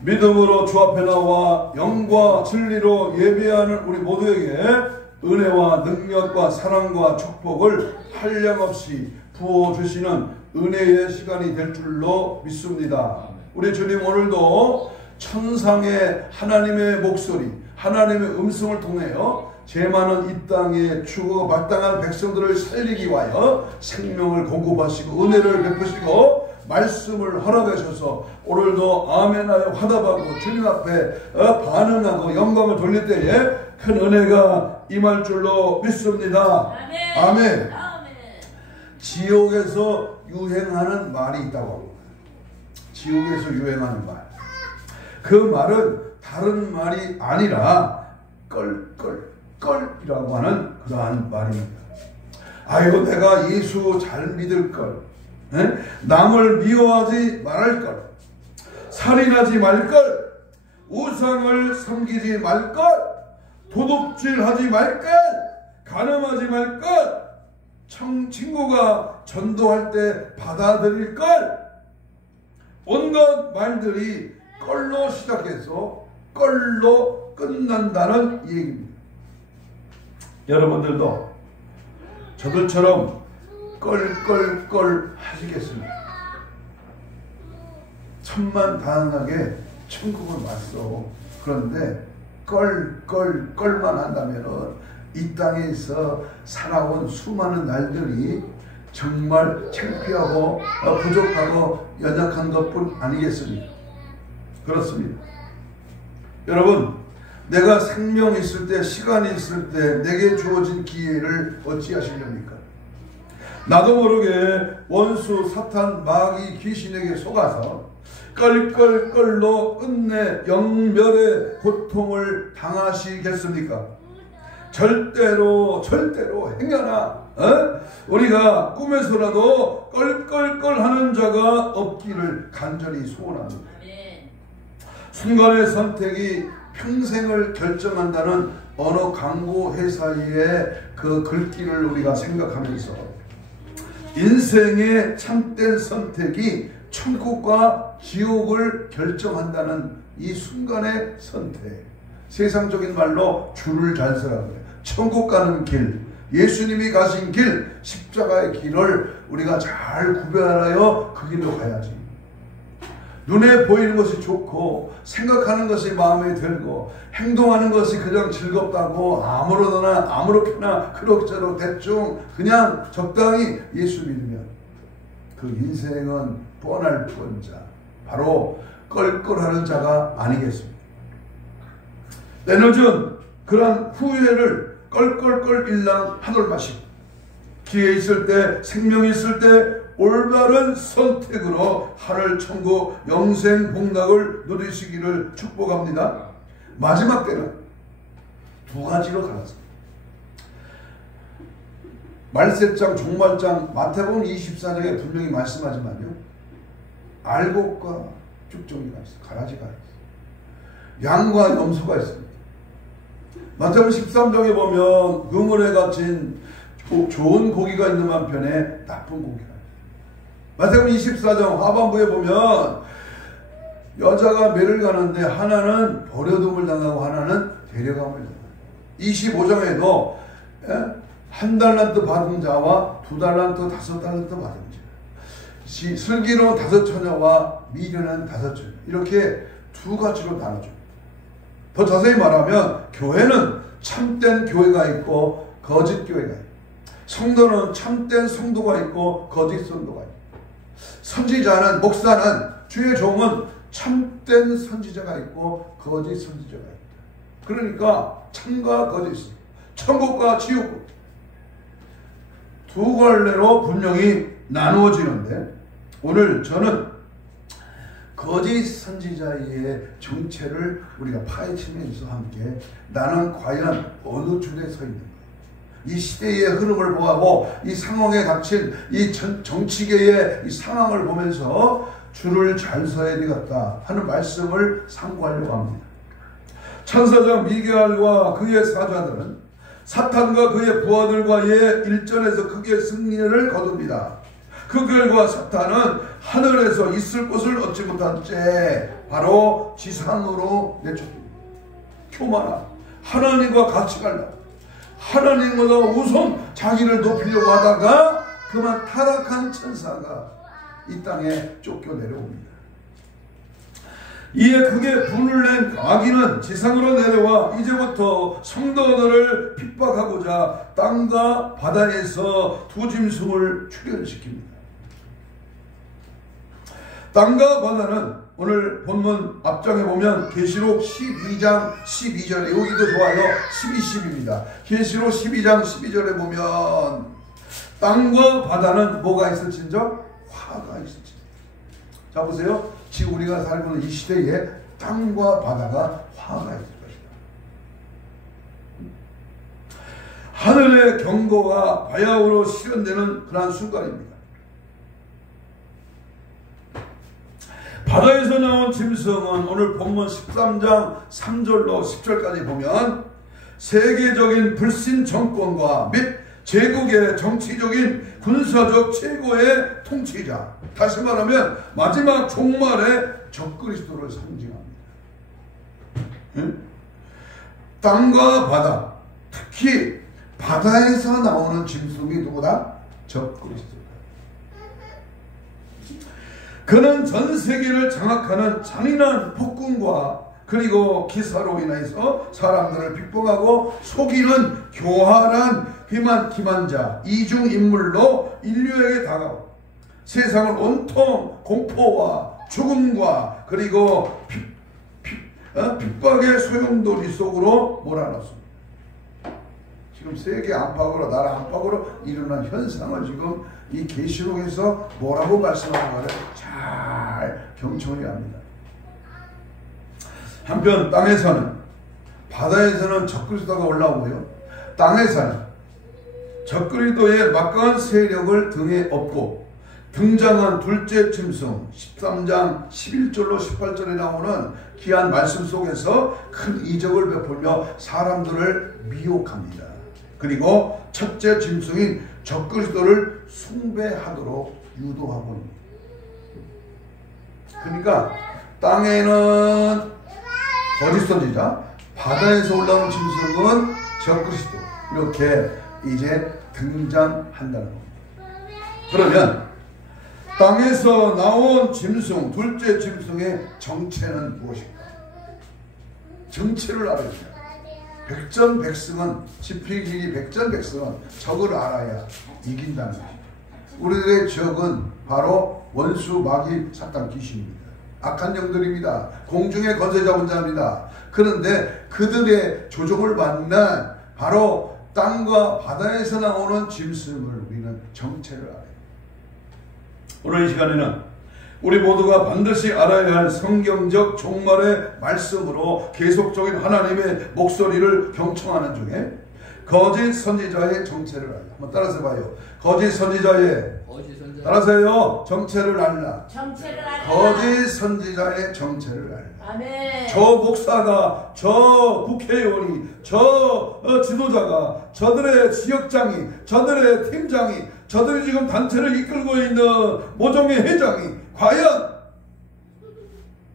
믿음으로 주 앞에 나와 영과 진리로 예배하는 우리 모두에게 은혜와 능력과 사랑과 축복을 한량없이 부어주시는 은혜의 시간이 될 줄로 믿습니다. 우리 주님 오늘도 천상의 하나님의 목소리, 하나님의 음성을 통하여 죄 많은 이 땅에 죽어 마땅한 백성들을 살리기 위하여 생명을 공급하시고 은혜를 베푸시고 말씀을 허락하셔서 오늘도 아멘하여 화답하고 주님 앞에 반응하고 영광을 돌릴 때에 큰 은혜가 임할 줄로 믿습니다. 아멘. 지옥에서 유행하는 말이 있다고 합니다. 지옥에서 유행하는 말. 그 말은 다른 말이 아니라 껄이라고 하는 그러한 말입니다. 아이고 내가 예수 잘 믿을걸, 남을 미워하지 말할걸, 살인하지 말걸, 우상을 섬기지 말걸, 도둑질하지 말걸, 간음하지 말걸, 친구가 전도할 때 받아들일걸. 온갖 말들이 껄로 시작해서 껄로 끝난다는 얘기입니다. 여러분들도 저들처럼 껄 하시겠습니까? 천만다행하게 천국을 왔어. 그런데 껄만 한다면은 이 땅에서 살아온 수많은 날들이 정말 창피하고 부족하고 연약한 것뿐 아니겠습니까? 그렇습니다. 여러분, 내가 생명이 있을 때, 시간이 있을 때 내게 주어진 기회를 어찌하시렵니까? 나도 모르게 원수, 사탄, 마귀, 귀신에게 속아서 껄로 끝내 영멸의 고통을 당하시겠습니까? 절대로 행여나 우리가 꿈에서라도 껄 하는 자가 없기를 간절히 소원합니다. 순간의 선택이 평생을 결정한다는 어느 광고 회사의 그 글귀를 우리가 생각하면서 인생의 참된 선택이 천국과 지옥을 결정한다는 이 순간의 선택, 세상적인 말로 줄을 잘 서라고 해요. 천국 가는 길, 예수님이 가신 길, 십자가의 길을 우리가 잘 구별하여 그 길로 가야지. 눈에 보이는 것이 좋고 생각하는 것이 마음에 들고 행동하는 것이 그냥 즐겁다고 아무렇게나 그럭저럭 대충 그냥 적당히 예수 믿으면 그 인생은 뻔할 뻔자, 바로 껄껄하는 자가 아니겠습니까? 내놓은 그런 후회를 껄껄 일랑 하늘 마시고 기회 있을 때, 생명이 있을 때 올바른 선택으로 하늘 천국 영생 복락을 누리시기를 축복합니다. 마지막 때는 두 가지로 갈랐습니다. 말세장, 종말장, 마태복음 24장에 분명히 말씀하지만요, 알곡과 쭉정이가 있어요. 가라지가 있어요. 양과 염소가 있습니다. 마태복음 13장에 보면 그물에 갇힌 좋은 고기가 있는 한편에 나쁜 고기가 있어요. 마태복음 24장 하반부에 보면 여자가 매를 가는데 하나는 버려둠을 당하고 하나는 데려감을 당하고, 25장에도 한 달란트 받은 자와 두 달란트, 5달란트 받은 자, 슬기로운 5처녀와 미련한 5처녀, 이렇게 두 가지로 나눠줍니다. 더 자세히 말하면 교회는 참된 교회가 있고 거짓 교회가 있고, 성도는 참된 성도가 있고 거짓 성도가 있고, 선지자는, 목사는, 주의 종은 참된 선지자가 있고 거짓 선지자가 있다. 그러니까 참과 거짓, 천국과 지옥 두 갈래로 분명히 나누어지는데, 오늘 저는 거짓 선지자의 정체를 우리가 파헤치면서 함께 나는 과연 어느 줄에 서 있는가, 이 시대의 흐름을 보고 이 상황에 갇힌 이 정치계의 이 상황을 보면서 줄을 잘 서야 되겠다 하는 말씀을 상고하려고 합니다. 천사장 미게알과 그의 사자들은 사탄과 그의 부하들과의 일전에서 크게 승리를 거둡니다. 그 결과 사탄은 하늘에서 있을 곳을 얻지 못한 채 바로 지상으로 내쫓깁니다. 교만아, 하나님과 같이 갈라. 하나님보다 우선 자기를 높이려고 하다가 그만 타락한 천사가 이 땅에 쫓겨 내려옵니다. 이에 크게 분을 낸 마귀는 지상으로 내려와 이제부터 성도들을 핍박하고자 땅과 바다에서 두 짐승을 출현시킵니다. 땅과 바다는 오늘 본문 앞장에 보면 계시록 12장 12절에, 여기도 좋아요. 12, 10입니다. 계시록 12장 12절에 보면 땅과 바다는 뭐가 있을진저? 화가 있을진저. 자 보세요. 지금 우리가 살고 있는 이 시대에 땅과 바다가 화가 있을 것이다. 하늘의 경고가 바야흐로 실현되는 그러한 순간입니다. 바다에서 나온 짐승은 오늘 본문 13장 3절로 10절까지 보면 세계적인 불신 정권과 및 제국의 정치적인 군사적 최고의 통치자, 다시 말하면 마지막 종말의 적그리스도를 상징합니다. 땅과 바다, 특히 바다에서 나오는 짐승이 누구다? 적그리스도. 그는 전 세계를 장악하는 잔인한 폭군과 그리고 기사로 인해서 사람들을 핍박하고 속이는 교활한 기만자, 이중인물로 인류에게 다가와 세상을 온통 공포와 죽음과 그리고 핍박의 소용돌이 속으로 몰아넣습니다. 지금 세계 안팎으로, 나라 안팎으로 일어난 현상을 지금 이 계시록에서 뭐라고 말씀하는가를 잘 경청해야 합니다. 한편 땅에서는, 바다에서는 적그리스도가 올라오고요, 땅에서는 적그리스도의 막강한 세력을 등에 업고 등장한 둘째 짐승, 13장 11절로 18절에 나오는 귀한 말씀 속에서 큰 이적을 베풀며 사람들을 미혹합니다. 그리고 첫째 짐승인 적그리스도를 숭배하도록 유도하고 있습니다. 그러니까 땅에는 거짓 선지자, 바다에서 올라오는 짐승은 적그리스도, 이렇게 이제 등장한다는 겁니다. 그러면 땅에서 나온 짐승, 둘째 짐승의 정체는 무엇인가? 정체를 알아야 돼요. 백전백승은, 지필길이 백전백승은 적을 알아야 이긴다는 것입니다. 우리들의 적은 바로 원수, 마귀, 사탄, 귀신입니다. 악한 영들입니다. 공중의 권세 잡은 자입니다. 그런데 그들의 조종을 만난 바로 땅과 바다에서 나오는 짐승을 우리는 정체를 알아야 합니다. 오늘 이 시간에는 우리 모두가 반드시 알아야 할 성경적 종말의 말씀으로 계속적인 하나님의 목소리를 경청하는 중에 거짓 선지자의 정체를 알라. 한번 따라서 봐요. 거짓 선지자의 따라서요. 정체를 알라. 거짓 선지자의 정체를 알라. 아멘. 저 목사가, 저 국회의원이, 저 지도자가, 저들의 지역장이, 저들의 팀장이, 저들이 지금 단체를 이끌고 있는 모종의 회장이 과연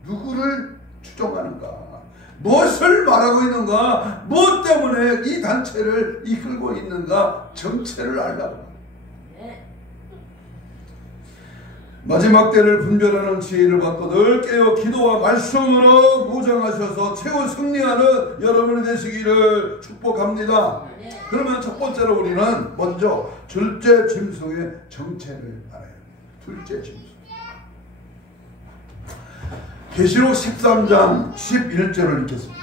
누구를 추종하는가? 무엇을 말하고 있는가? 무엇 때문에 이 단체를 이끌고 있는가? 정체를 알라고. 마지막 때를 분별하는 지혜를 받고 늘 깨어 기도와 말씀으로 무장하셔서 최후 승리하는 여러분이 되시기를 축복합니다. 그러면 첫 번째로 우리는 먼저 둘째 짐승의 정체를 알아야 합니다. 둘째 짐승. 계시록 13장 11절을 읽겠습니다.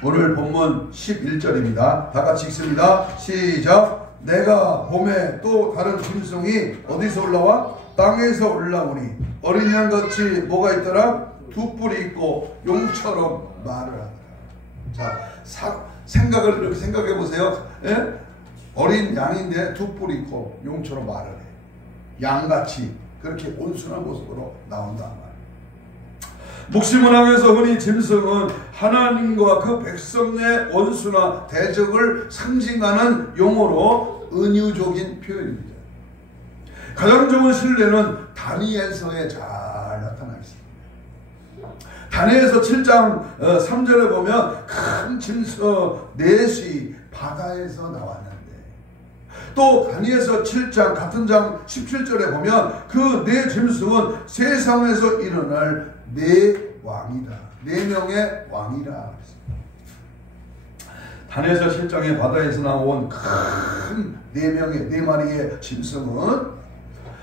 오늘 본문 11절입니다. 다 같이 읽습니다. 시작. 내가 봄에 또 다른 짐승이 어디서 올라와? 땅에서 올라오니 어린 양같이 뭐가 있더라? 두 뿔이 있고 용처럼 말을 하더라. 자, 생각을 이렇게 생각해 보세요. 예? 어린 양인데 두 뿔이 있고 용처럼 말을 해. 양같이 그렇게 온순한 모습으로 나온다. 묵시문학에서 흔히 짐승은 하나님과 그 백성의 원수나 대적을 상징하는 용어로 은유적인 표현입니다. 가장 좋은 신뢰는 다니엘서에 잘 나타나 있습니다. 다니엘서 7장 3절에 보면 큰 짐승 넷이 바다에서 나왔는데, 또 다니엘서 7장 같은 장 17절에 보면 그 네 짐승은 세상에서 일어날 네 왕이다. 네 명의 왕이라. 다니엘서 7장에 바다에서 나온 큰 네 마리의 짐승은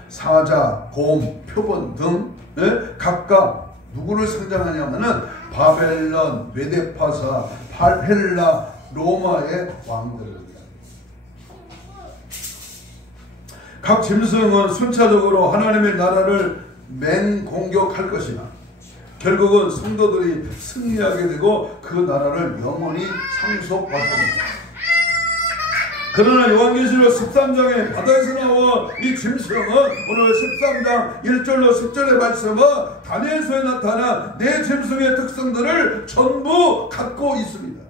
사자, 곰, 표본 등 각각 누구를 상징하냐면은 바벨론, 메데파사, 헬라, 로마의 왕들을. 각 짐승은 순차적으로 하나님의 나라를 맹공격할 것이나 결국은 성도들이 승리하게 되고 그 나라를 영원히 상속받습니다. 그러나 요한계시록 13장에 바다에서 나온 이 짐승은 오늘 13장 1절로 10절의 말씀은 다니엘서에 나타난 네 짐승의 특성들을 전부 갖고 있습니다.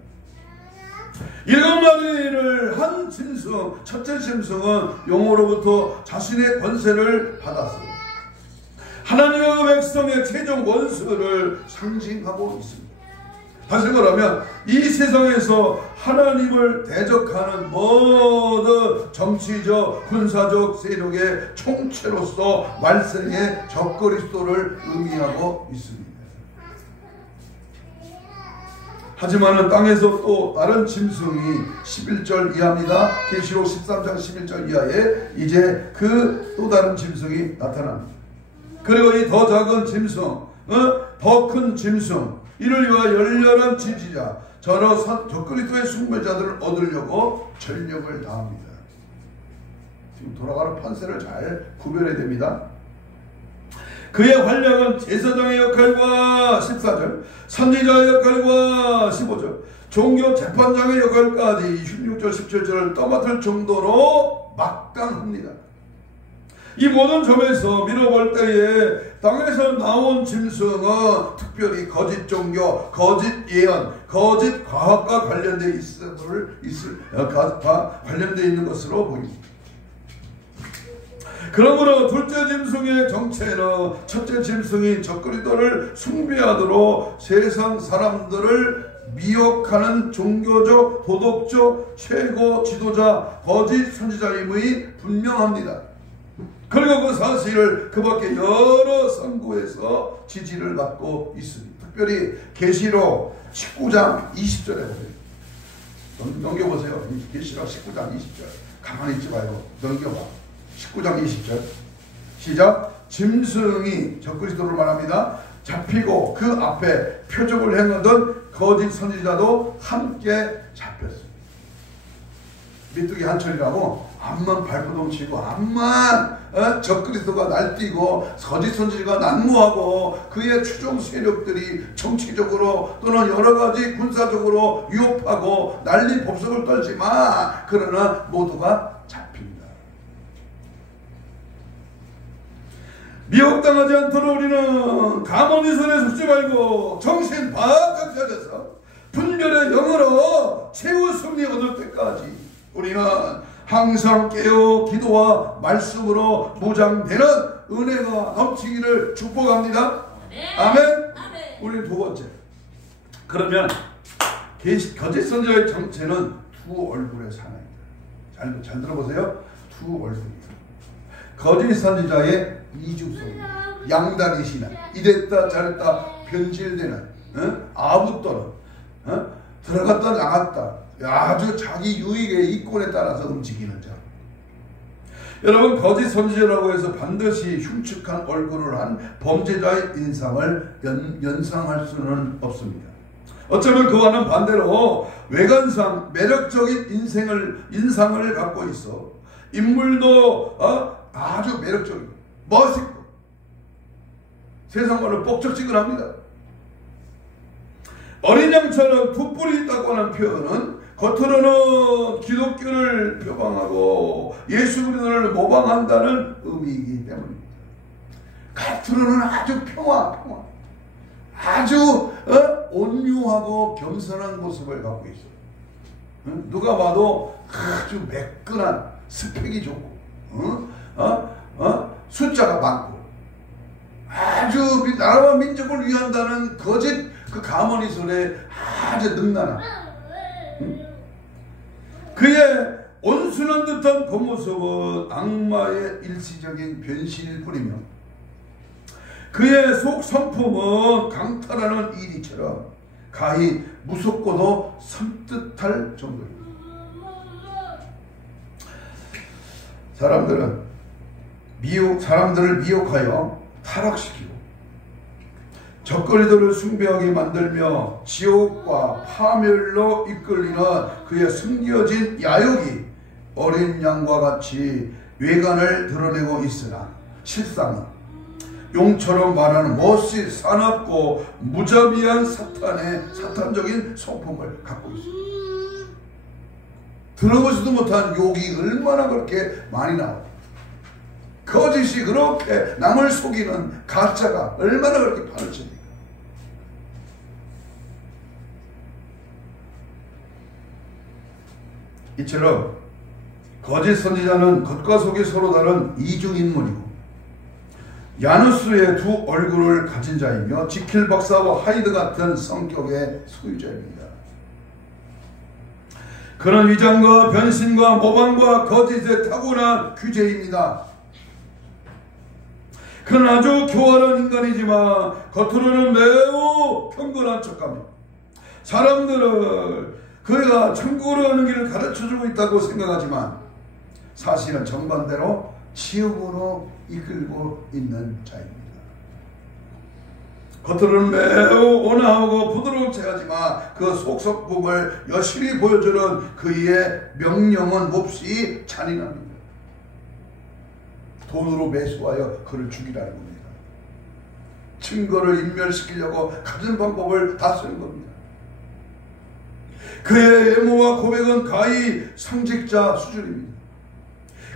7마리를 한 짐승, 첫째 짐승은 용으로부터 자신의 권세를 받았습니다. 하나님의 그 백성의 최종 원수를 상징하고 있습니다. 다시 말하면 이 세상에서 하나님을 대적하는 모든 정치적, 군사적 세력의 총체로서 말세의 적그리스도를 의미하고 있습니다. 하지만은 땅에서 또 다른 짐승이 11절 이하입니다. 계시록 13장 11절 이하에 이제 그 또 다른 짐승이 나타납니다. 그리고 이 더 작은 짐승, 더 큰 짐승, 이를 위하여 열렬한 지지자, 적그리스도의 숭배자들을 얻으려고 전력을 다합니다. 지금 돌아가는 판세를 잘 구별해야 됩니다. 그의 활약은 제사장의 역할과 14절, 선지자의 역할과 15절, 종교 재판장의 역할까지 16절 17절을 떠맡을 정도로 막강합니다. 이 모든 점에서 밀어볼 때에 땅에서 나온 짐승은 특별히 거짓 종교, 거짓 예언, 거짓 과학과 관련되어 관련되어 있는 것으로 보입니다. 그러므로 둘째 짐승의 정체는 첫째 짐승인 적그리스도를 숭배하도록 세상 사람들을 미혹하는 종교적, 도덕적 최고 지도자, 거짓 선지자임이 분명합니다. 그리고 그 사실을 그 밖에 여러 선구에서 지지를 받고 있습니다. 특별히 계시록 19장 20절에 보세요. 넘겨보세요. 계시록 19장 20절. 가만히 있지 말고 넘겨봐. 19장 20절 시작. 짐승이 적그리스도를 말합니다. 잡히고 그 앞에 표적을 행하던 거짓 선지자도 함께 잡혔습니다. 메뚜기 한철이라고 암만 발버둥치고 암만 적그리스도가 날뛰고 거짓 선지자가 난무하고 그의 추종 세력들이 정치적으로 또는 여러가지 군사적으로 위협하고 난리 법석을 떨지만 그러나 모두가 잡힙니다. 미혹당하지 않도록 우리는 가만히 손에 속지 말고 정신 바짝 차려서 분별의 영으로 최후 승리 얻을 때까지 우리는 항상 깨어 기도와 말씀으로 무장되는 은혜가 넘치기를 축복합니다. 아멘. 우리 두 번째. 그러면 거짓 선지자의 정체는 두 얼굴의 사나이다. 잘 들어보세요. 두 얼굴이에요. 거짓 선지자의 이중성입니다. 양다리 신앙. 이랬다 저랬다 변질되는 아부떠는 들어갔다 나갔다 아주 자기 유익의 이권에 따라서 움직이는 자. 여러분 거짓 선지자라고 해서 반드시 흉측한 얼굴을 한 범죄자의 인상을 연상할 수는 없습니다. 어쩌면 그와는 반대로 외관상 매력적인 인상을 갖고 있어 인물도 아주 매력적이고 멋있고 세상 말로 뻑적지근합니다. 어린 양처럼 풋불이 있다고 하는 표현은 겉으로는 기독교를 표방하고 예수 그리스도를 모방한다는 의미이기 때문입니다. 겉으로는 아주 평화 아주 온유하고 겸손한 모습을 갖고 있어요. 누가 봐도 아주 매끈한 스펙이 좋고 숫자가 많고 아주 나라와 민족을 위한다는 거짓 그 가모니설에 아주 능란한 그의 온순한 듯한 겉모습은 악마의 일시적인 변신일 뿐이며 그의 속 성품은 강탈하는 이리처럼 가히 무섭고도 섬뜩할 정도입니다. 사람들을 미혹하여 타락시키고 적그리스도를 숭배하게 만들며 지옥과 파멸로 이끌리는 그의 숨겨진 야욕이 어린 양과 같이 외관을 드러내고 있으나 실상은 용처럼 말하는 몹시 사납고 무자비한 사탄적인 성품을 갖고 있습니다. 들어보지도 못한 욕이 얼마나 그렇게 많이 나와요. 거짓이 그렇게 남을 속이는 가짜가 얼마나 그렇게 판을 칩니까? 이처럼 거짓 선지자는 겉과 속이 서로 다른 이중인물이고 야누스의 두 얼굴을 가진 자이며 지킬 박사와 하이드 같은 성격의 소유자입니다. 그런 위장과 변신과 모방과 거짓의 타고난 규제입니다. 그는 아주 교활한 인간이지만 겉으로는 매우 경건한 척하며 사람들을 그가 천국으로 가는 길을 가르쳐주고 있다고 생각하지만 사실은 정반대로 지옥으로 이끌고 있는 자입니다. 겉으로는 매우 온화하고 부드러운 체하지만 그 속성품을 여실히 보여주는 그의 명령은 몹시 잔인합니다. 돈으로 매수하여 그를 죽이라는 겁니다. 증거를 인멸시키려고 갖은 방법을 다 쓰는 겁니다. 그의 외모와 고백은 가히 상직자 수준입니다.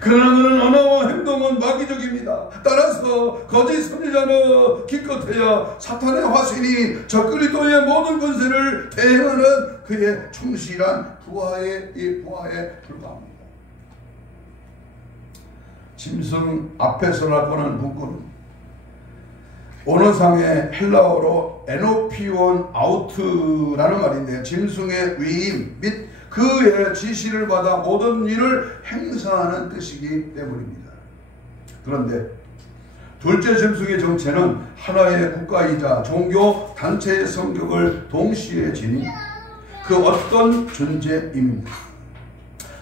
그러나 그는 언어와 행동은 마귀적입니다. 따라서 거짓 선지자는 기껏해야 사탄의 화신이 적그리스도의 모든 권세를 대행하는 그의 충실한 부하에 불과합니다. 짐승 앞에서라고는 문구는 언어상의 헬라어로 에노피온 아우트라는 말인데 짐승의 위임 및 그의 지시를 받아 모든 일을 행사하는 뜻이기 때문입니다. 그런데 둘째 짐승의 정체는 하나의 국가이자 종교 단체의 성격을 동시에 지닌 그 어떤 존재입니다.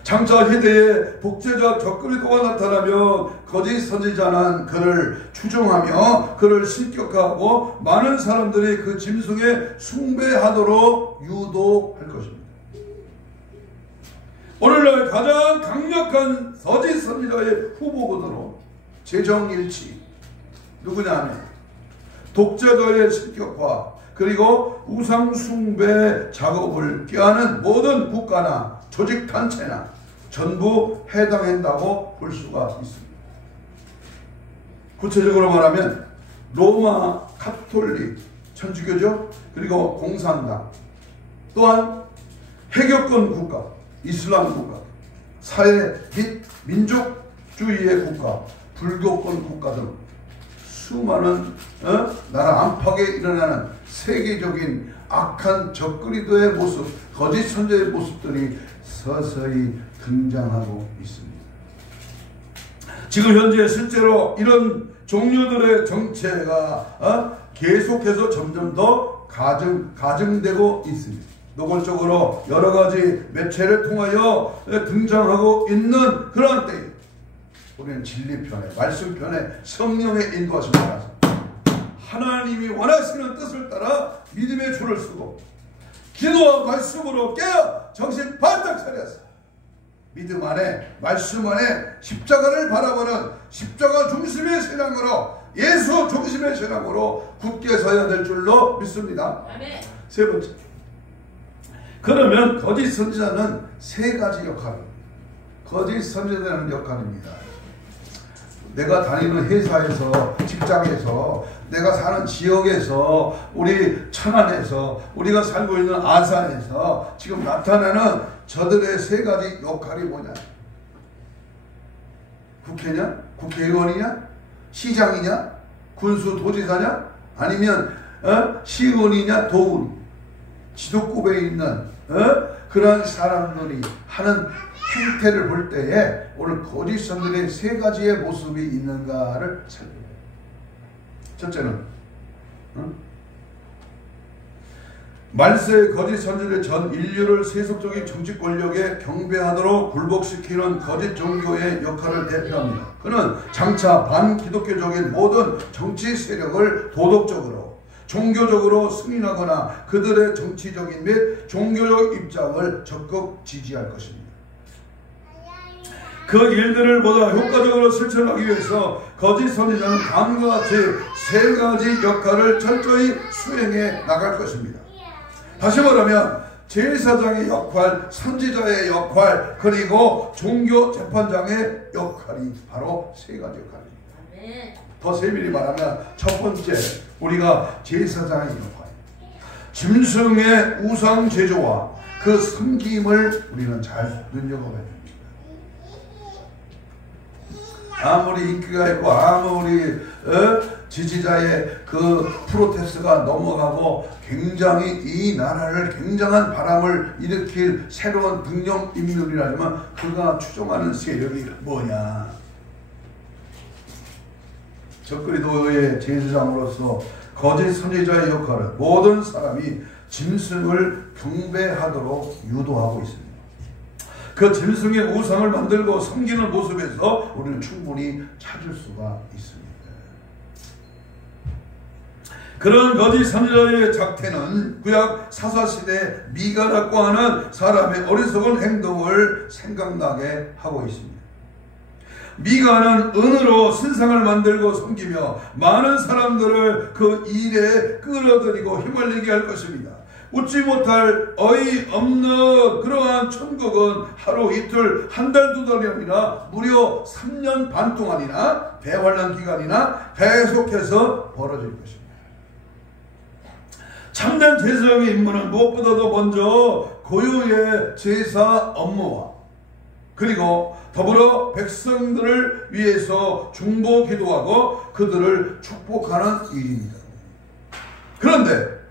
장차 시대에 독재자 적그리스도가 나타나면 거짓 선지자는 그를 추종하며 그를 신격화하고 많은 사람들이 그 짐승에 숭배하도록 유도할 것입니다. 오늘날 가장 강력한 거짓 선지자의 후보군으로 재정일치 누구냐 하면 독재자의 신격화 그리고 우상숭배 작업을 꾀하는 모든 국가나 조직단체나 전부 해당한다고 볼 수가 있습니다. 구체적으로 말하면 로마 카톨릭 천주교죠. 그리고 공산당 또한 해결권 국가 이슬람 국가 사회 및 민족주의의 국가 불교권 국가 등 수많은 나라 안팎에 일어나는 세계적인 악한 적그리스도의 모습 거짓 선지자의 모습들이 서서히 등장하고 있습니다. 지금 현재 실제로 이런 종류들의 정체가 계속해서 점점 더 가증되고 있습니다. 노골적으로 여러 가지 매체를 통하여 등장하고 있는 그런 때에 우리는 진리편에 말씀편에 성령의 인도하심을 따라서 하나님이 원하시는 뜻을 따라 믿음의 줄을 서고 기도와 말씀으로 깨어 정신 바짝 차려서 믿음 안에 말씀 안에 십자가를 바라보는 십자가 중심의 신앙으로 예수 중심의 신앙으로 굳게 서야 될 줄로 믿습니다. 아멘. 세 번째, 그러면 거짓 선지자는 세 가지 역할입니다. 거짓 선지자라는 역할입니다. 내가 다니는 회사에서 직장에서 내가 사는 지역에서 우리 천안에서 우리가 살고 있는 아산에서 지금 나타나는 저들의 세 가지 역할이 뭐냐? 국회냐? 국회의원이냐? 시장이냐? 군수 도지사냐? 아니면 시의원이냐? 도의원, 지도급에 있는 그런 사람들이 하는 행태를 볼 때에 오늘 거짓 선지자의 세 가지의 모습이 있는가를 살펴봐요. 첫째는 말세의 거짓 선지자들이 전 인류를 세속적인 정치 권력에 경배하도록 굴복시키는 거짓 종교의 역할을 대표합니다. 그는 장차 반기독교적인 모든 정치 세력을 도덕적으로 종교적으로 승인하거나 그들의 정치적인 및 종교적 입장을 적극 지지할 것입니다. 그 일들을 보다 효과적으로 실천하기 위해서 거짓 선지자는 다음과 같이 세 가지 역할을 철저히 수행해 나갈 것입니다. 다시 말하면 제사장의 역할, 선지자의 역할, 그리고 종교 재판장의 역할이 바로 세 가지 역할입니다. 더 세밀히 말하면 첫 번째, 우리가 제사장의 역할, 짐승의 우상 제조와 그 섬김을 우리는 잘 눈여겨봐야 됩니다. 아무리 인기가 있고 아무리 지지자의 그 프로테스트가 넘어가고 굉장히 이 나라를 굉장한 바람을 일으킬 새로운 등용인물이라면 그가 추종하는 세력이 뭐냐? 적그리도의 제사장으로서 거짓 선지자의 역할은 모든 사람이 짐승을 경배하도록 유도하고 있습니다. 그 짐승의 우상을 만들고 섬기는 모습에서 우리는 충분히 찾을 수가 있습니다. 그런 거짓 선지자의 작태는 구약 사사시대 미가라고 하는 사람의 어리석은 행동을 생각나게 하고 있습니다. 미가는 은으로 신상을 만들고 섬기며 많은 사람들을 그 일에 끌어들이고 휘말리게 할 것입니다. 웃지 못할 어이없는 그러한 천국은 하루 이틀 한 달 두 달이 아니라 무려 3년 반 동안이나 대환란 기간이나 계속해서 벌어질 것입니다. 참된 제사장의 임무는 무엇보다도 먼저 고유의 제사 업무와 그리고 더불어 백성들을 위해서 중보 기도하고 그들을 축복하는 일입니다. 그런데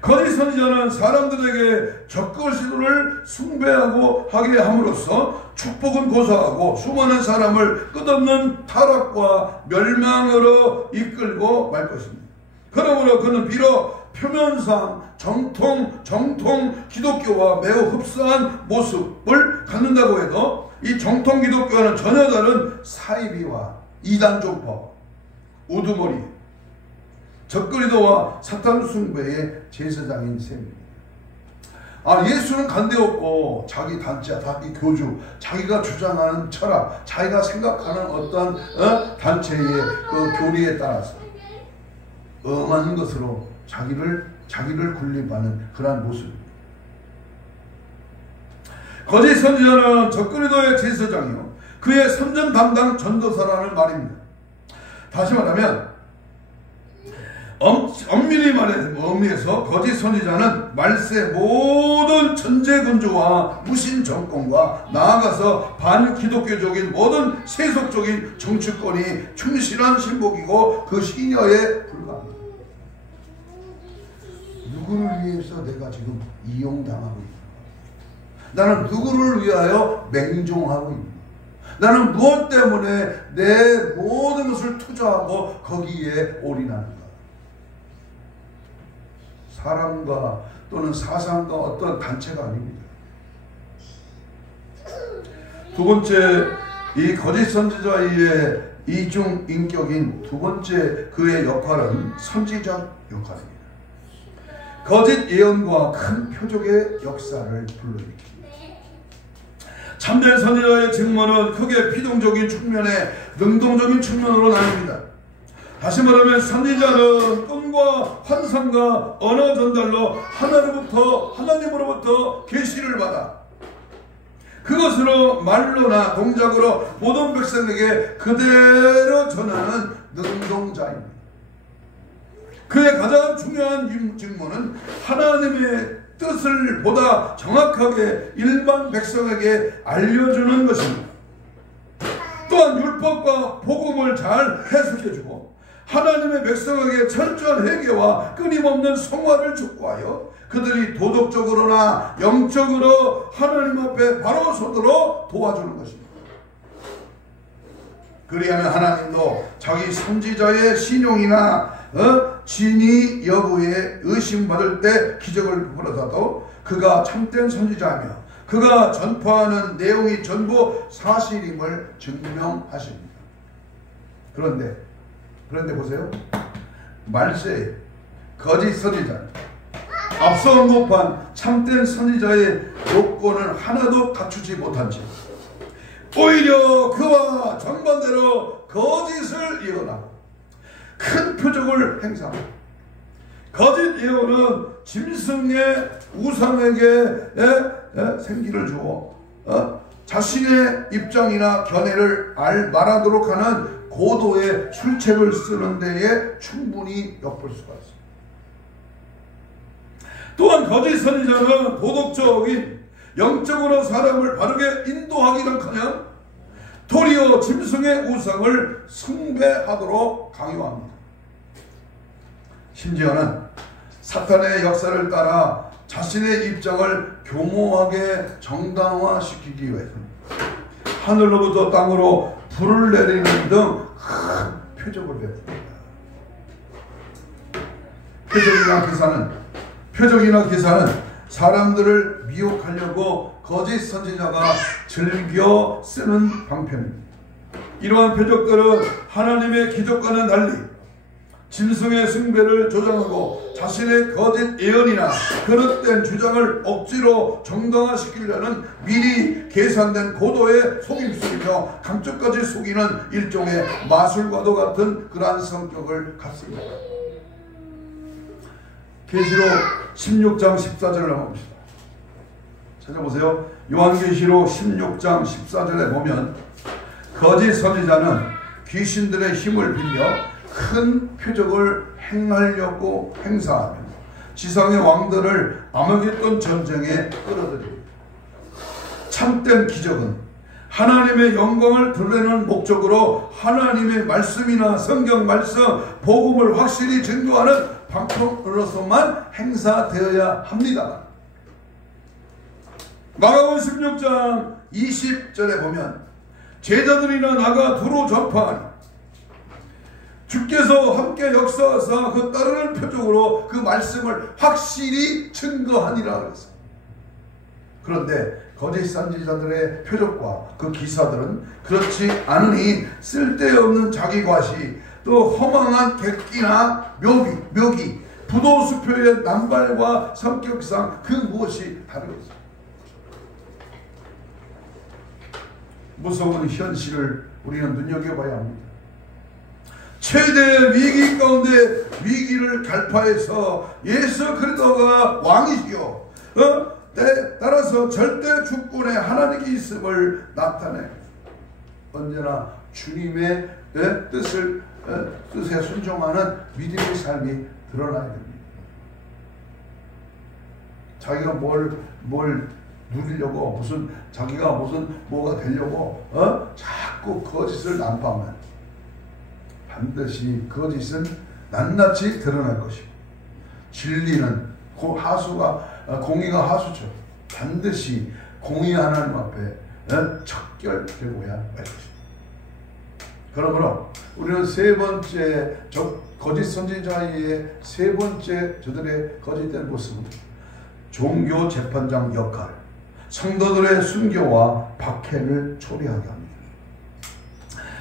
거짓 선지자는 사람들에게 적그리스도를 숭배하고 하게 함으로써 축복은 고사하고 수많은 사람을 끝없는 타락과 멸망으로 이끌고 말 것입니다. 그러므로 그는 비록 표면상 정통 기독교와 매우 흡사한 모습을 갖는다고 해도 이 정통 기독교와는 전혀 다른 사이비와 이단종파, 우두머리, 적그리도와 사탄 숭배의 제사장인 셈입니다. 예수는 간대없고 자기 단체, 자기 교주, 자기가 주장하는 철학, 자기가 생각하는 어떤 단체의 그 교리에 따라서 엄한 것으로 자기를 군림하는 그러한 모습입니다. 거짓 선지자는 적그리도의 제사장이요 그의 선전 담당 전도사라는 말입니다. 다시 말하면 엄밀히 말하는 의미에서 거짓 선지자는 말세 모든 전제군주와 무신 정권과 나아가서 반기독교적인 모든 세속적인 정치권이 충실한 신복이고 그 시녀에 불과합니다. 누구를 위해서 내가 지금 이용당하고 있는가? 나는 누구를 위하여 맹종하고 있는가? 나는 무엇 때문에 내 모든 것을 투자하고 거기에 올인하는가? 사람과 또는 사상과 어떤 단체가 아닙니다. 두 번째, 이 거짓 선지자의 이중 인격인 두 번째 그의 역할은 선지적 역할입니다. 거짓 예언과 큰 표적의 역사를 불러일으킵니다. 참된 선지자의 직무는 크게 비동적인 측면에 능동적인 측면으로 나뉩니다. 다시 말하면 선지자는 꿈과 환상과 언어 전달로 하나님으로부터 계시를 받아 그것으로 말로나 동작으로 모든 백성에게 그대로 전하는 능동자입니다. 그의 가장 중요한 직무는 하나님의 뜻을 보다 정확하게 일반 백성에게 알려주는 것입니다. 또한 율법과 복음을 잘 해석해주고 하나님의 백성에게 철저한 회개와 끊임없는 성화를 촉구하여 그들이 도덕적으로나 영적으로 하나님 앞에 바로 서도록 도와주는 것입니다. 그리하면 하나님도 자기 선지자의 신용이나 진위 여부에 의심받을 때 기적을 벌여서도 그가 참된 선지자며 그가 전파하는 내용이 전부 사실임을 증명하십니다. 그런데 보세요. 말세 거짓 선지자 앞서 언급한 참된 선지자의 요건을 하나도 갖추지 못한 채 오히려 그와 정반대로 거짓을 예언하고 큰 표적을 행사합니다. 거짓 예언은 짐승의 우상에게 생기를 주어 자신의 입장이나 견해를 말하도록 하는 고도의 술책을 쓰는 데에 충분히 엿볼 수가 있습니다. 또한 거짓 선지자는 도덕적인 영적으로 사람을 바르게 인도하기는커녕 도리어 짐승의 우상을 숭배하도록 강요합니다. 심지어는 사탄의 역사를 따라 자신의 입장을 교모하게 정당화시키기 위해서 하늘로부터 땅으로 불을 내리는 등 큰 표적을 베풉니다. 표적이나 기사는 사람들을 미혹하려고 거짓 선지자가 즐겨 쓰는 방편입니다. 이러한 표적들은 하나님의 기적과는 달리 짐승의 숭배를 조장하고 자신의 거짓 예언이나 그릇된 주장을 억지로 정당화시키려는 미리 계산된 고도의 속임수이며 감쪽까지 속이는 일종의 마술과도 같은 그러한 성격을 갖습니다. 계시록 16장 14절을 한번 봅시다. 찾아보세요. 요한계시록 16장 14절에 보면 거짓 선지자는 귀신들의 힘을 빌려 큰 표적을 행하려고 행사하며 지상의 왕들을 아마겟돈 전쟁에 끌어들입니다. 참된 기적은 하나님의 영광을 드러내는 목적으로 하나님의 말씀이나 성경 말씀, 복음을 확실히 증거하는 방법으로서만 행사되어야 합니다. 마가복음 16장 20절에 보면 제자들이나 나가 두루 전파하니 주께서 함께 역사하사 그 따르는 표적으로 그 말씀을 확실히 증거하니라 그랬어요. 그런데 거짓 선지자들의 표적과 그 기사들은 그렇지 않으니 쓸데없는 자기 과시, 또 허망한 객기나 묘기, 부도수표의 남발과 성격상 그 무엇이 다르겠어요. 무서운 현실을 우리는 눈여겨봐야 합니다. 최대의 위기 가운데 위기를 갈파해서 예수 그리스도가 왕이시요 따라서 절대 주권의 하나님이 있음을 나타내 언제나 주님의 뜻에 순종하는 믿음의 삶이 드러나야 됩니다. 자기가 뭘 누리려고 자기가 뭐가 되려고 자꾸 거짓을 난파하면 반드시 거짓은 낱낱이 드러날 것이고 진리는 공의가 하수죠. 반드시 공의 하나님 앞에 척결되고야 말 것입니다. 그러므로 우리는 세 번째 거짓 선지자의 세 번째 저들의 거짓된 모습은 종교 재판장 역할, 성도들의 순교와 박해를 초래하게 합니다.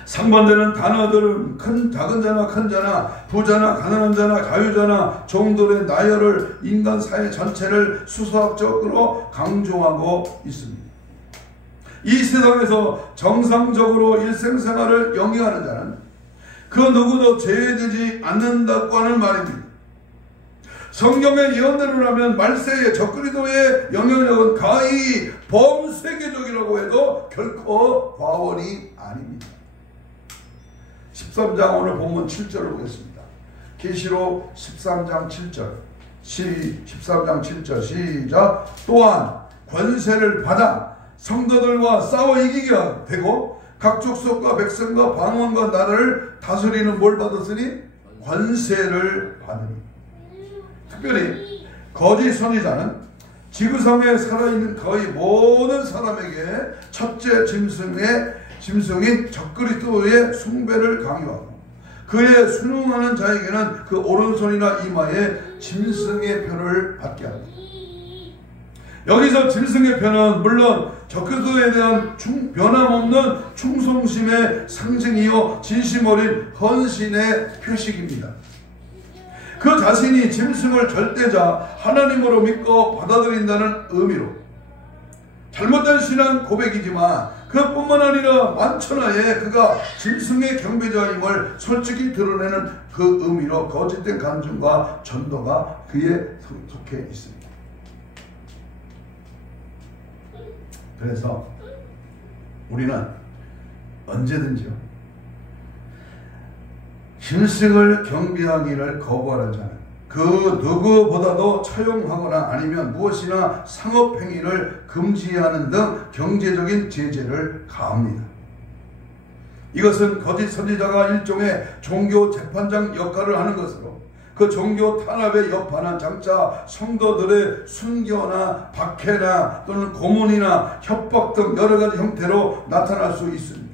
상반되는 단어들은 작은 자나 큰 자나 부자나 가난한 자나 자유자나 종들의 나열을 인간 사회 전체를 수사학적으로 강조하고 있습니다. 이 세상에서 정상적으로 일생생활을 영위하는 자는 그 누구도 제외되지 않는다고 하는 말입니다. 성경의 예언대로라면 말세의 적그리스도의 영향력은 가히 범세계적이라고 해도 결코 과언이 아닙니다. 13장 오늘 본문 7절을 보겠습니다. 계시록 13장 7절 13장 7절 시작. 또한 권세를 받아 성도들과 싸워 이기게 되고 각 족속과 백성과 방언과 나라를 다스리는 뭘 받았으니? 권세를 받으니. 특별히 거짓 선지자는 지구상에 살아있는 거의 모든 사람에게 첫째 짐승인 적그리스도의 숭배를 강요하고 그에 순응하는 자에게는 그 오른손이나 이마에 짐승의 표를 받게 합니다. 여기서 짐승의 표는 물론 적그리스도에 대한 변함없는 충성심의 상징이요 진심 어린 헌신의 표식입니다. 그 자신이 짐승을 절대자 하나님으로 믿고 받아들인다는 의미로 잘못된 신앙 고백이지만 그뿐만 아니라 만천하에 그가 짐승의 경배자임을 솔직히 드러내는 그 의미로 거짓된 간증과 전도가 그에 속해 있습니다. 그래서 우리는 언제든지요 짐승을 경배하기를 거부하는 자는 그 누구보다도 처용하거나 아니면 무엇이나 상업행위를 금지하는 등 경제적인 제재를 가합니다. 이것은 거짓 선지자가 일종의 종교 재판장 역할을 하는 것으로 그 종교 탄압의 여파는 장차 성도들의 순교나 박해나 또는 고문이나 협박 등 여러 가지 형태로 나타날 수 있습니다.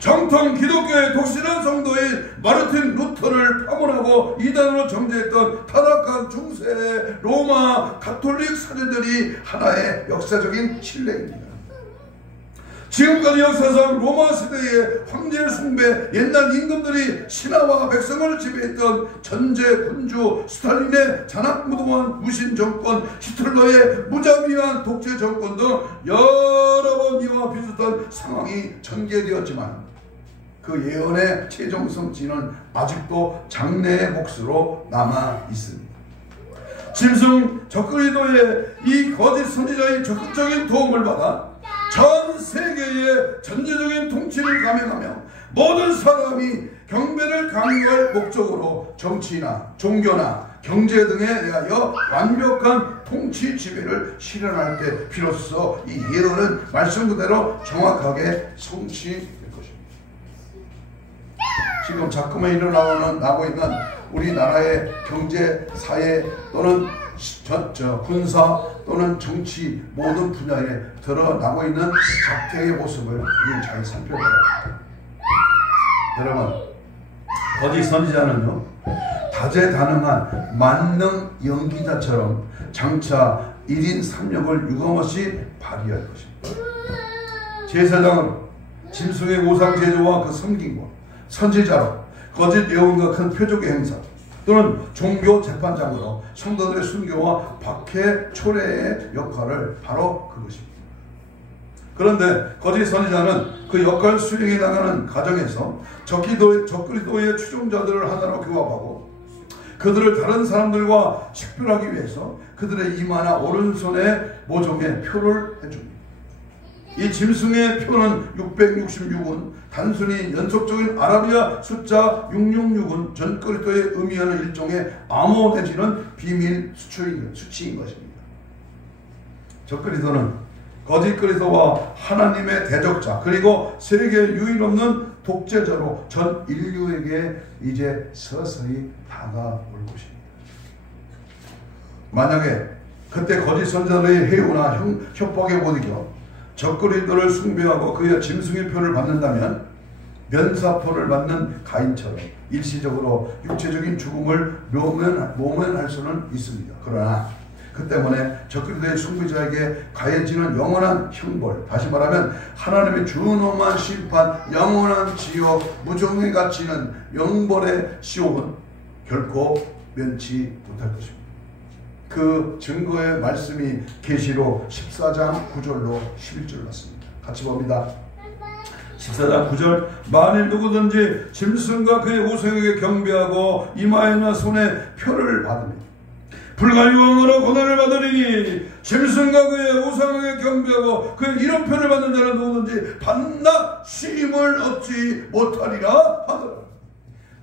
정통 기독교의 독실한 성도인 마르틴 루터를 파문하고 이단으로 정죄했던 타락한 중세 로마 가톨릭 사제들이 하나의 역사적인 신뢰입니다. 지금까지 역사상 로마 시대의 황제 숭배, 옛날 임금들이 신하와 백성을 지배했던 전제 군주, 스탈린의 잔악무도한 무신 정권, 히틀러의 무자비한 독재 정권 등 여러 번 이와 비슷한 상황이 전개되었지만 그 예언의 최종 성취는 아직도 장래의 몫으로 남아 있습니다. 짐승 적그리스도의 이 거짓 선지자의 적극적인 도움을 받아 전 세계의 전제적인 통치를 감행하며 모든 사람이 경배를 강요할 목적으로 정치나 종교나 경제 등에 대하여 완벽한 통치 지배를 실현할 때 비로소 이 예언은 말씀 그대로 정확하게 성취될 것입니다. 지금 자꾸만 일어나고 있는 우리나라의 경제, 사회 또는 군사 또는 정치 모든 분야에 드러나고 있는 작태의 모습을 우리 잘 살펴봐야 합니다. 여러분, 거짓 선지자는요 다재다능한 만능 연기자처럼 장차 1인 3역을 유감없이 발휘할 것입니다. 제사장으로 짐승의 우상 제조와 그 섬김과 선지자로 거짓 예언과 큰 표적의 행사 또는 종교 재판장으로 성도들의 순교와 박해 초래의 역할을 바로 그것입니다. 그런데 거짓 선지자는 그 역할 수행해 나가는 과정에서 적그리스도의 추종자들을 하나로 규합하고 그들을 다른 사람들과 식별하기 위해서 그들의 이마나 오른손에 모종의 표를 해줍니다. 이 짐승의 표는 666은 단순히 연속적인 아라비아 숫자 666은 전 그리스도에 의미하는 일종의 암호 내지는 비밀 수치인 것입니다. 전 그리스도는 거짓 그리스도와 하나님의 대적자 그리고 세계 유일 없는 독재자로 전 인류에게 이제 서서히 다가올 것입니다. 만약에 그때 거짓 선지자들의 해오나 협박에 못 이겨 적그리스도를 숭배하고 그의 짐승의 표를 받는다면 면사포를 받는 가인처럼 일시적으로 육체적인 죽음을 모면할 수는 있습니다. 그러나 그 때문에 적그리스도의 숭배자에게 가해지는 영원한 형벌, 다시 말하면 하나님의 준엄한 심판, 영원한 지옥, 무정에 갇히는 영벌의 시옥은 결코 면치 못할 것입니다. 그 증거의 말씀이 계시록 14장 9절로 11절 났습니다. 같이 봅니다. 14장 9절 만일 누구든지 짐승과 그의 우상에게 경배하고 이마에나 손에 표를 받으면 불가유황으로 고난을 받으리니 짐승과 그의 우상에게 경배하고 그의 이런 표를 받는 자는 누구든지 밤낮 쉼을 얻지 못하리라 하더라.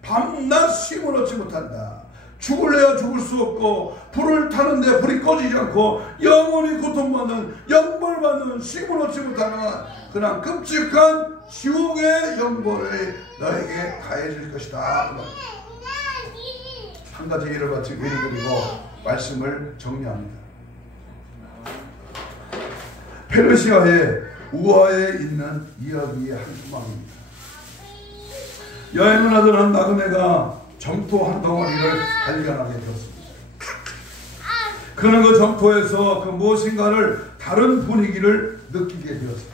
밤낮 쉼을 얻지 못한다. 죽을래야 죽을 수 없고 불을 타는데 불이 꺼지지 않고 영원히 고통받는 영벌받는 쉼을 얻지 못하는 그냥 끔찍한 지옥의 영벌을 너에게 가해질 것이다. 한 가지 예를 드리고 말씀을 정리합니다. 페르시아의 우아에 있는 이야기의 한 조망입니다. 여행을 하던 나그네가 점토 한 덩어리를 발견하게 되었습니다. 그는 그 점토에서 그 무엇인가를 다른 분위기를 느끼게 되었습니다.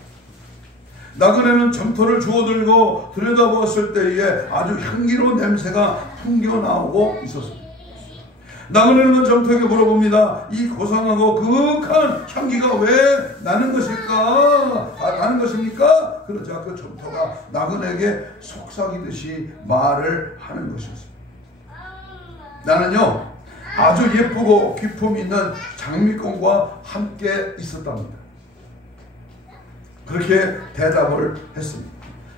나그네는 점토를 주워들고 들여다보았을 때에 아주 향기로운 냄새가 풍겨나오고 있었습니다. 나그네는 그 점토에게 물어봅니다. 이 고상하고 그윽한 향기가 왜 나는 것일까? 나는 것입니까? 그러자 그 점토가 나그네에게 속삭이듯이 말을 하는 것이었습니다. 나는요, 아주 예쁘고 기품 있는 장미꽃과 함께 있었답니다. 그렇게 대답을 했습니다.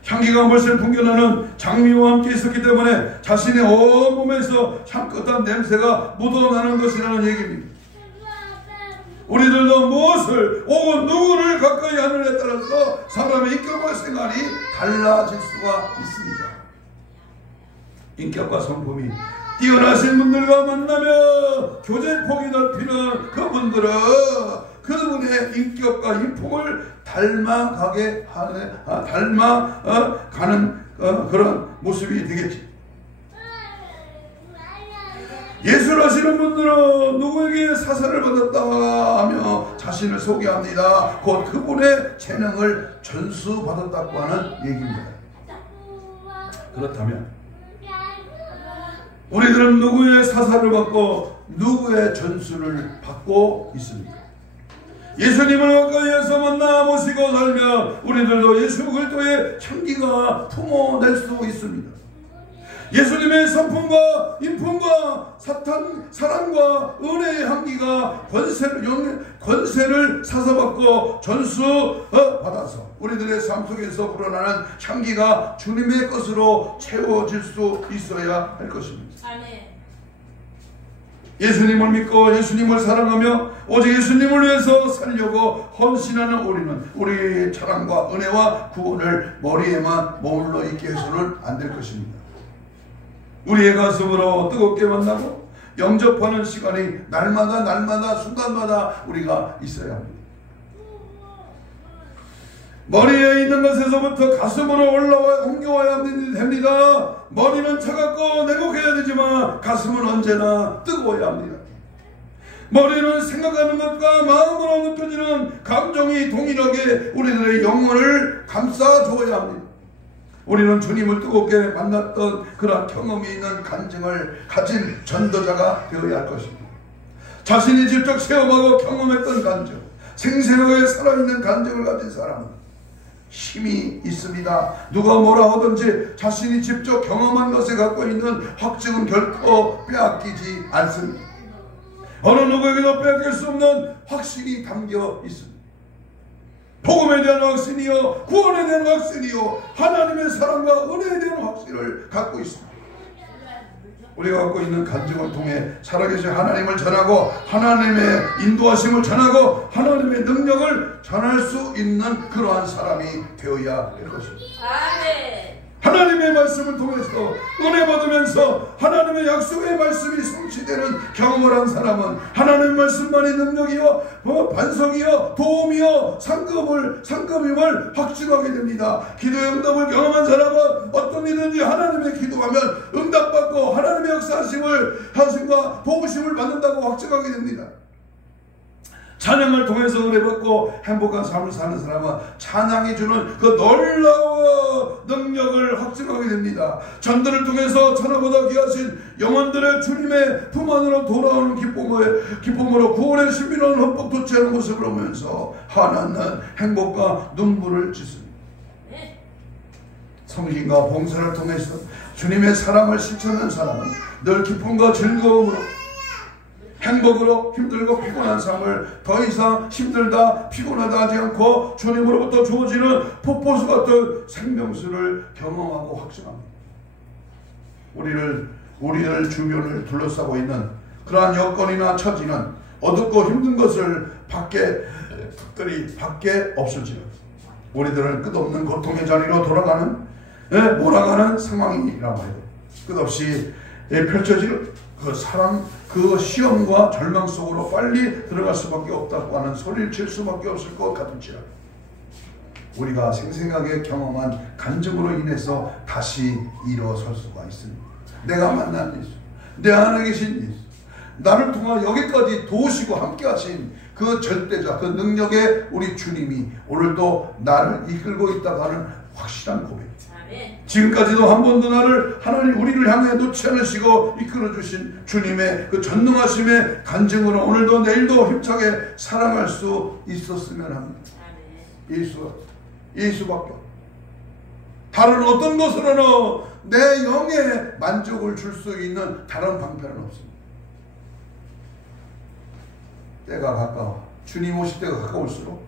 향기가 물씬 풍겨나는 장미와 함께 있었기 때문에 자신의 온몸에서 향긋한 냄새가 묻어나는 것이라는 얘기입니다. 우리들도 무엇을 혹은 누구를 가까이 하느냐에 따라서 사람의 인격과 생활이 달라질 수가 있습니다. 인격과 성품이 뛰어나신 분들과 만나며 교제폭이 넓히는 그분들은 그분의 인격과 인품을 닮아가게 닮아가는 그런 모습이 되겠지. 예수를 하시는 분들은 누구에게 사사를 받았다 하며 자신을 소개합니다. 곧 그분의 재능을 전수받았다고 하는 얘기입니다. 그렇다면 우리들은 누구의 사사를 받고 누구의 전수를 받고 있습니까? 예수님을 가까이에서 만나 모시고 살면 우리들도 예수 그리스도의 향기가 품어낼 수 있습니다. 예수님의 성품과 인품과 사랑과 은혜의 향기가 권세를 사사받고 전수 받아서 우리들의 삶 속에서 불어나는 향기가 주님의 것으로 채워질 수 있어야 할 것입니다. 아멘. 예수님을 믿고 예수님을 사랑하며 오직 예수님을 위해서 살려고 헌신하는 우리는 우리의 사랑과 은혜와 구원을 머리에만 머물러 있게 해서는 안 될 것입니다. 우리의 가슴으로 뜨겁게 만나고 영접하는 시간이 날마다 순간마다 우리가 있어야 합니다. 머리에 있는 것에서부터 가슴으로 옮겨와야 됩니다. 머리는 차갑고 내곡해야 되지만 가슴은 언제나 뜨거워야 합니다. 머리는 생각하는 것과 마음으로 느껴지는 감정이 동일하게 우리들의 영혼을 감싸줘야 합니다. 우리는 주님을 뜨겁게 만났던 그런 경험이 있는 간증을 가진 전도자가 되어야 할 것입니다. 자신이 직접 체험하고 경험했던 간증, 생생하게 살아있는 간증을 가진 사람은 힘이 있습니다. 누가 뭐라 하든지 자신이 직접 경험한 것에 갖고 있는 확증은 결코 빼앗기지 않습니다. 어느 누구에게도 빼앗길 수 없는 확신이 담겨 있습니다. 복음에 대한 확신이요, 구원에 대한 확신이요, 하나님의 사랑과 은혜에 대한 확신을 갖고 있습니다. 우리가 갖고 있는 간증을 통해 살아계신 하나님을 전하고 하나님의 인도하심을 전하고 하나님의 능력을 전할 수 있는 그러한 사람이 되어야 할 것입니다. 하나님의 말씀을 통해서 은혜 받으면서 하나님의 약속의 말씀이 성취되는 경험을 한 사람은 하나님의 말씀만이 능력이요, 반석이요, 도움이요, 상급임을 확증하게 됩니다. 기도의 응답을 경험한 사람은 어떤 일든지 하나님의 기도하면 응답받고 하나님의 하심과 도우심을 받는다고 확증하게 됩니다. 찬양을 통해서 은혜받고 행복한 삶을 사는 사람은 찬양이 주는 그 놀라운 능력을 확증하게 됩니다. 전도를 통해서 천하보다 귀하신 영혼들의 주님의 품 안으로 돌아오는 기쁨으로 구원의 신비로운 헌법 도취하는 모습을 보면서 하나는 행복과 눈물을 짓습니다. 성신과 봉사를 통해서 주님의 사랑을 실천하는 사람은 늘 기쁨과 즐거움으로 행복으로 힘들고 피곤한 삶을 더 이상 힘들다 피곤하다 하지 않고 주님으로부터 주어지는 폭포수 같은 생명수를 경험하고 확증합니다. 우리를 주변을 둘러싸고 있는 그러한 여건이나 처지는 어둡고 힘든 것을 밖에 없을지라도 우리들은 끝없는 고통의 자리로 몰아가는 상황이라고 해요. 끝없이 펼쳐질 그 사랑, 그 시험과 절망 속으로 빨리 들어갈 수밖에 없다고 하는 소리를 칠 수밖에 없을 것 같은지라 우리가 생생하게 경험한 간증으로 인해서 다시 일어설 수가 있습니다. 내가 만난 예수, 내 안에 계신 예수, 나를 통해 여기까지 도우시고 함께 하신 그 절대자, 그 능력의 우리 주님이 오늘도 나를 이끌고 있다고 하는 확실한 고백. 지금까지도 한 번도 나를 하나님 우리를 향해 놓지 않으시고 이끌어 주신 주님의 그 전능하심의 간증으로 오늘도 내일도 힘차게 살아갈 수 있었으면 합니다. 예수밖에 없다. 다른 어떤 것으로는 내 영에 만족을 줄 수 있는 다른 방편은 없습니다. 때가 가까워 주님 오실 때가 가까울수록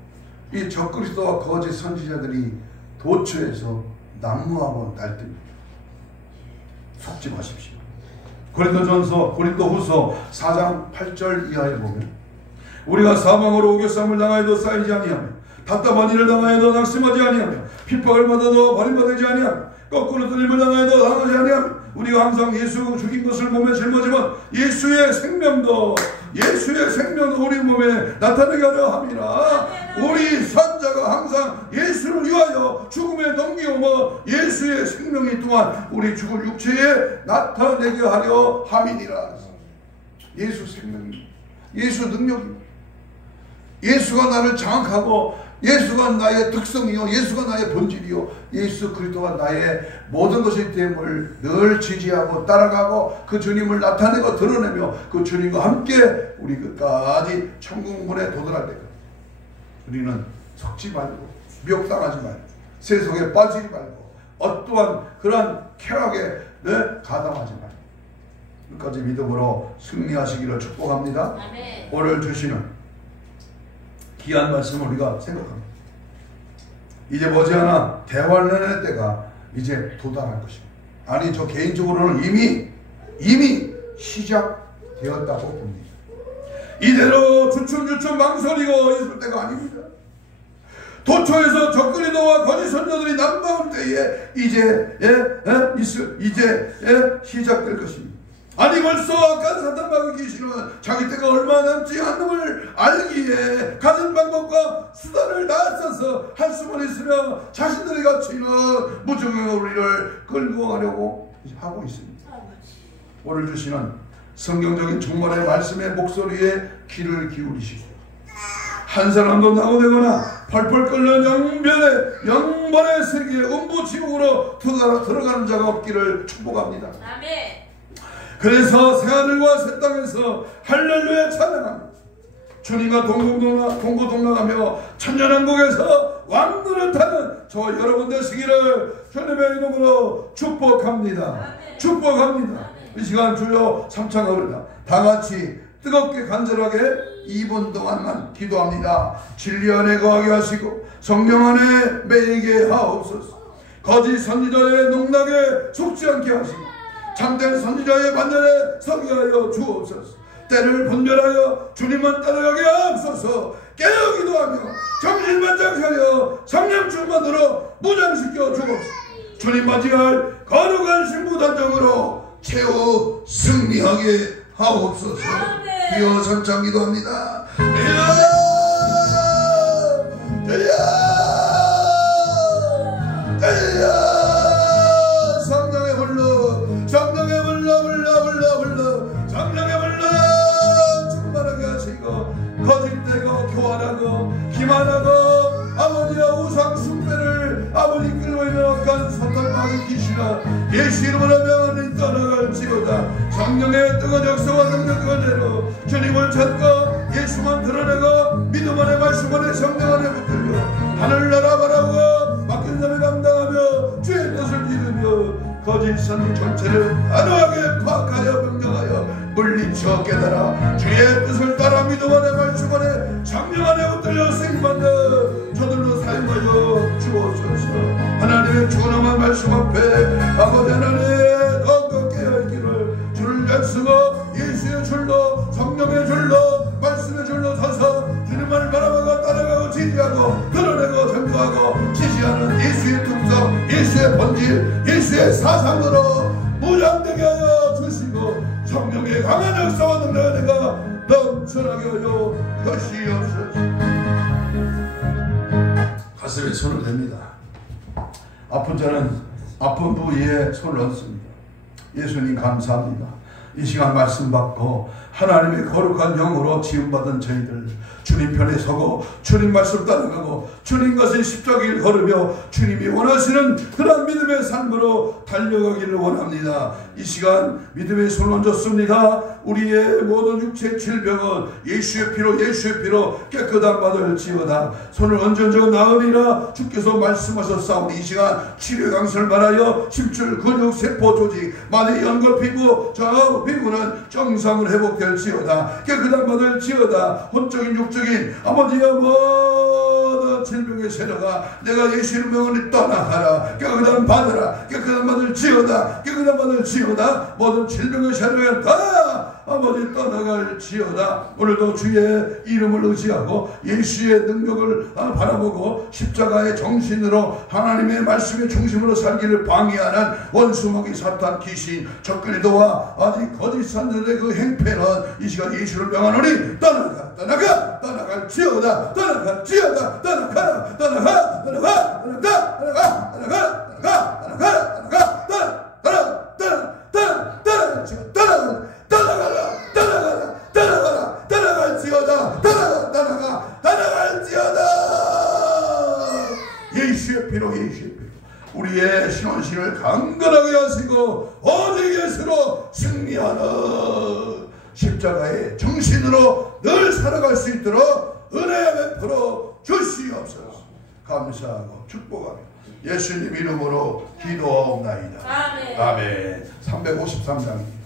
이 적그리스도와 거짓 선지자들이 도처에서 난무하고 날듭니다. 속지 마십시오. 고린도후서 4장 8절 이하에 보면 우리가 사방으로 오겨쌈을 당하여도 쌓이지 아니하며 답답한 일을 당하여도 낙심하지 아니하며 핍박을 받아도 버림받지 아니하며 거꾸로 들림을 당하여도 당하지 아니하며 우리가 항상 예수 죽인 것을 몸에 짊어지면 예수의 생명도 우리 몸에 나타나게 하려 함이라. 우리 산자가 항상 예수를 위하여 죽음에 넘기오며 예수의 생명이 또한 우리 죽을 육체에 나타내게 하려 함이니라. 예수 생명입니다. 예수 능력입니다. 예수가 나를 장악하고 예수가 나의 특성이요 예수가 나의 본질이요 예수 그리스도가 나의 모든 것의 됨을 늘 지지하고 따라가고 그 주님을 나타내고 드러내며 그 주님과 함께 우리 끝까지 천국문에 도달할 때까지 우리는 속지 말고 미혹당하지 말고 세속에 빠지지 말고 어떠한 그러한 쾌락에 가담하지 말고 끝까지 믿음으로 승리하시기를 축복합니다. 아멘. 오늘 주시는 귀한 말씀을 우리가 생각합니다. 이제 머지않아 대환란의 때가 이제 도달할 것입니다. 아니 저 개인적으로는 이미 시작되었다고 봅니다. 이대로 주춤주춤 망설이고 있을 때가 아닙니다. 도처에서 적그리스도와 거짓 선자들이 남다운 때에 이제 시작될 것입니다. 아니 벌써 아까 사탄마귀 귀신은 자기 때가 얼마 남지 않음을 알기에 가진 방법과 수단을 다 써서 할 수만 있으며 자신들이 갖추는 무정의 우리를 끌고 가려고 하고 있습니다. 오늘 주시는 성경적인 종말의 말씀의 목소리에 귀를 기울이시고 한 사람도 낙오되거나 펄펄 끓는 영번의 세계에 음부지옥으로 들어가는 자가 없기를 축복합니다. 아멘. 그래서 새하늘과 새 땅에서 할렐루야 찬양합니다. 주님과 동고동락하며 천년왕국에서 왕노릇하는 저 여러분 되시기를 주님의 이름으로 축복합니다. 축복합니다. 이 시간 주여 삼창하리라. 다같이 뜨겁게 간절하게 2분 동안만 기도합니다. 진리 안에 거하게 하시고 성령 안에 매이게 하옵소서. 거짓 선지자의 농락에 속지 않게 하시고 참된 선지자의 반열에 서게 하여 주옵소서. 때를 분별하여 주님만 따라가게 하옵소서. 깨어 기도하며 정신만장 차려 성령 충만으로 무장시켜 주옵소서. 주님 맞이할 거룩한 신부단장으로 채워 승리하게 하옵소서. 이어 선창 기도합니다. 성령의 불러 성령의 불러 충만하게 하시고 거짓되고 교활하고 기만하고 아버지의 우상 숭배를 아버지 끌고 있는 억한 사탄마귀 귀신아 예수 이름으로 명하니 떠나갈지어다. 성령의 뜨거운 역사와 능력 그대로 주님을 찾고 예수만 드러내고 믿음 안에 말씀 안에 성령 안에 붙들려 하늘나라 바라고 맡긴 자를 감당하며 주의 뜻을 이루며 거짓 선지 전체를 단호하게 파악하여 명령하여 물리쳐 깨달아 주의 뜻을 따라 믿음 안에 말씀 안에 성령 안에 붙들려 쓰임받는 저들로 사용하여 주옵소서. 하나님의 준엄한 말씀 앞에 아버지 하나님 더욱더 깨어있기를 줄을 잘 쓰고 예수의 줄로 성령의 줄로 말씀의 줄로 서서 주님만을 바라보고 따라가고 지지하고 드러내고 전도하고 지지하는 예수의 특성 예수의 본질 예수의 사상으로 무장되게 하여 주시고 성령의 주의 강한 역사와 능력을 내가 넘쳐나게 하여 주시옵소서. 가슴에 손을 댑니다. 아픈 자는 아픈 부위에 손을 얹습니다. 예수님 감사합니다. 이 시간 말씀 받고 하나님의 거룩한 영으로 지음받은 저희들 주님 편에 서고 주님 말씀 따라가고 주님 것을 십자가를 걸으며 주님이 원하시는 그런 믿음의 삶으로 달려가기를 원합니다. 이 시간 믿음의 손을 얹었습니다. 우리의 모든 육체 질병은 예수의 피로 깨끗한 받을지어다. 손을 얹어져 나으리라 주께서 말씀하셨사오니 이 시간 치료 강선을 말하여 심줄 근육 세포 조직 마디 연골 피부 저 피부는 정상으로 회복될지어다. 깨끗한 받을지어다. 혼적인 육적인 아버지의 모든 질병의 세력아 내가 예수의 명을 떠나가라. 깨끗한 받으라. 깨끗한 받을지어다. 깨끗한 받을지어다. 모든 질병의 세력을 다 아버지 떠나갈지어다. 오늘도 주의 이름을 의지하고 예수의 능력을 바라보고 십자가의 정신으로 하나님의 말씀의 중심으로 살기를 방해하는 원수마귀 사탄 귀신 적그리도와 아직 거짓 산들의 그 행패는 이 시간 예수를 명하노니 떠나갈지어다. 떠나가라. 예수의 피로 우리의 신원신을 강건하게 하시고 오직 예수로 승리하는 십자가의 정신으로 늘 살아갈 수 있도록 은혜의 베풀어 주시옵소서. 감사하고 축복하며 예수님 이름으로 기도하옵나이다. 아멘. 353장입니다.